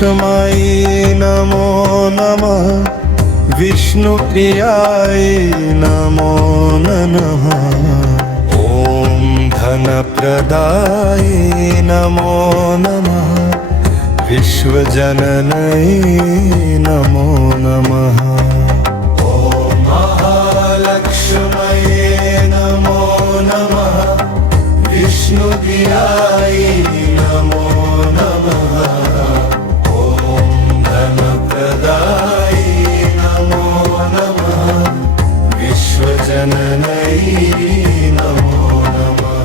महालक्ष्म्यै नमो नमः विष्णुप्रियायै नमो नमः ॐ धनप्रदायै नमो नमः विश्वजनन्यै नमो नमः ॐ महालक्ष्म्यै नमो नमः विष्णुप्रियायै नमो नमः ॐ धनप्रदायै नमो नमः विश्वजनन्यै नमो नमः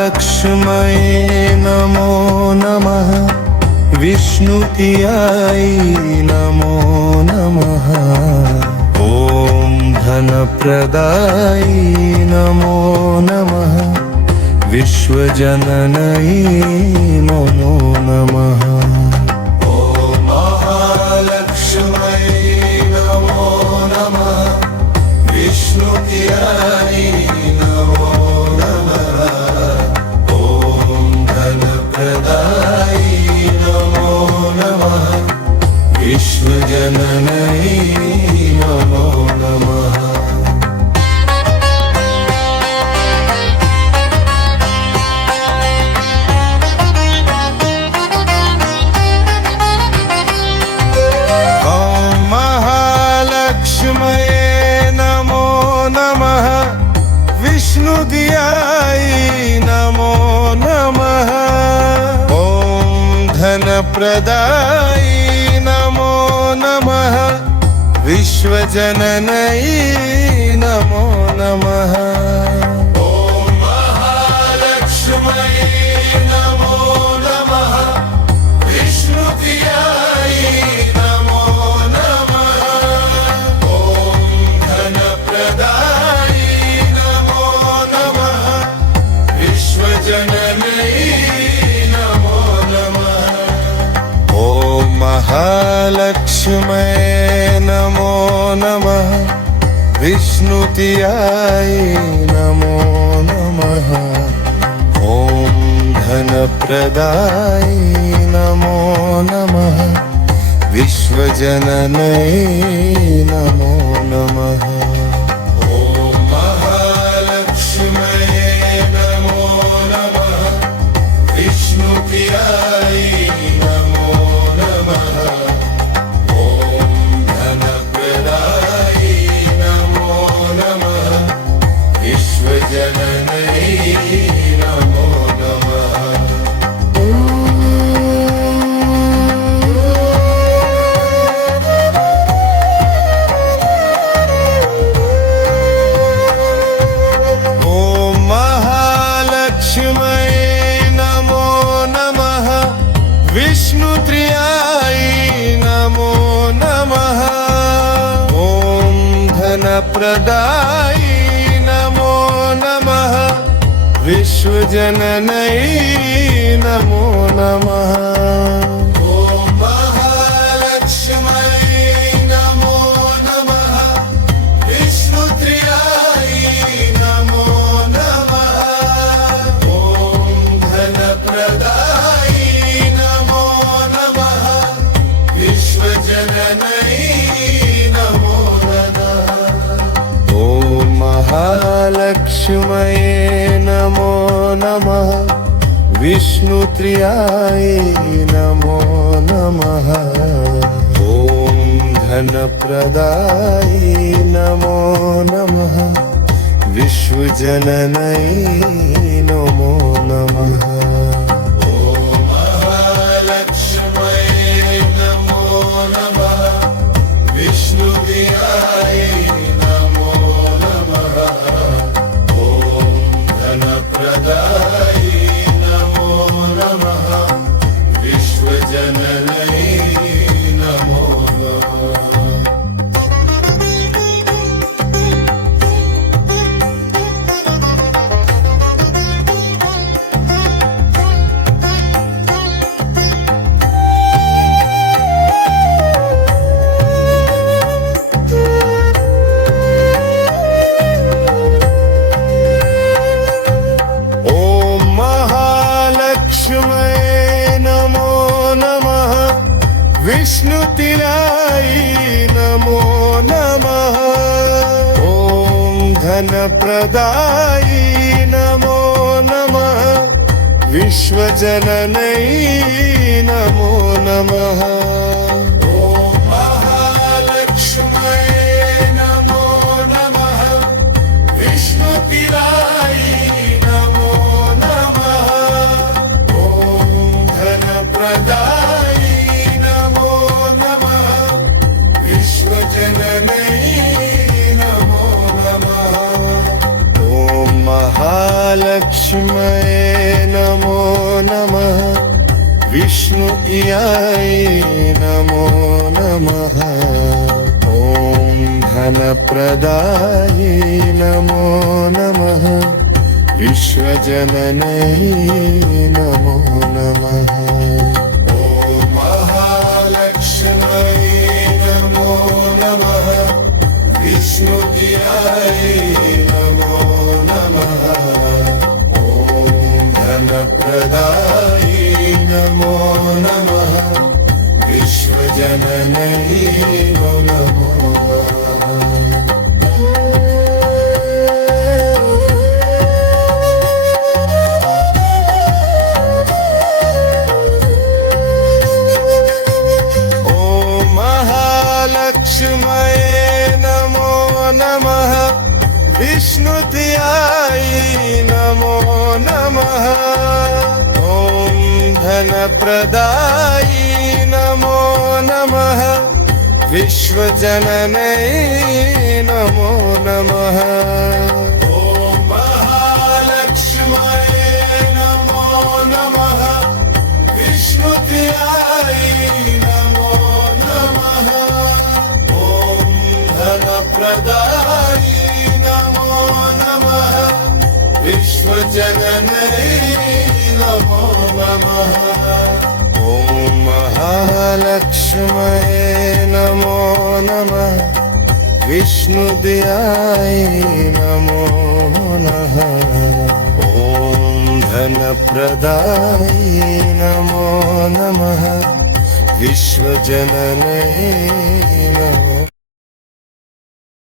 महालक्ष्म्यै नमो नमः विष्णुप्रियायै नमो नमः ॐ धनप्रदायै नमो नमः विश्वजनन्यै नमो नमः ॐ महालक्ष्म्यै नमो नमः विष्णुप्रियायै नमो विश्वजनन्यै नमो नमः ॐ महालक्ष्म्यै नमो नमः विष्णुप्रियायै नमो नमः ॐ धनप्रदायै नमो नमः विश्वजनन्यै नमो नमः ॐ महालक्ष्म्यै नमो नमः विष्णुप्रियायै नमो नमः ॐ धनप्रदायै नमो नमः विश्वजनन्यै नमो नमः ॐ महालक्ष्म्यै नमो नमः विष्णुप्रियायै नमो नमः ॐ धनप्रदायै नमो नमः विश्वजनन्यै नमो नमः ॐ महालक्ष्म्यै नमो नमः विष्णुप्रियायै नमो नमः ॐ धनप्रदायै नमो नमः विश्वजनन्यै नमो नमः ॐ महालक्ष्म्यै नमो नमः विष्णुप्रियायै नमो नमः ॐ धनप्रदायै नमो नमः विश्वजनन्यै नमो नमः ॐ महालक्ष्म्यै नमो नमः विष्णुप्रियायै नमो नमः ॐ धनप्रदायै नमो नमः विश्वजनन्यै नमो नमः ॐ महालक्ष्म्यै नमो नमः विष्णुप्रियायै नमो नमः ॐ धनप्रदायै नमो नमः विश्वजनन्यै नमो नमः ॐ महालक्ष्म्यै नमो नमः विष्णुप्रियायै नमो नमः ॐ धनप्रदायै नमो नमः विश्वजनन्यै नमो नमः धनप्रदायी नमो नमः विश्वजननै नमो नमः ॐ महालक्ष्म्यै नमो नमः विष्णुतिरायै नमो नमः ॐ धनप्रदायी नमो नमः विश्वजननै नमो नमः ॐ महालक्ष्म्यै नमो नमः विष्णुप्रियायै नमो नमः ॐ धनप्रदायै नमो नमः विश्वजननै नमो नमः ॐ महालक्ष्म्यै नमो नमः विष्णुप्रियायै नमो नमः ॐ धनप्रदायी नमो नमः विश्वजननै नमो नमः लक्ष्मये नमो नमः विष्णुप्रियायै नमो नमः ॐ धनप्रदायी नमो नमः विश्वजननै नमो नमः ॐ महालक्ष्म्यै नमो नमः विष्णुप्रियायै नमो नमः ॐ धनप्रदायी नमो नमः विश्वजननै नमो नमः ॐ महालक्ष्मये नमो नमः विष्णुप्रियायै नमो नमः ॐ धनप्रदायी नमो नमः विश्वजननै नमो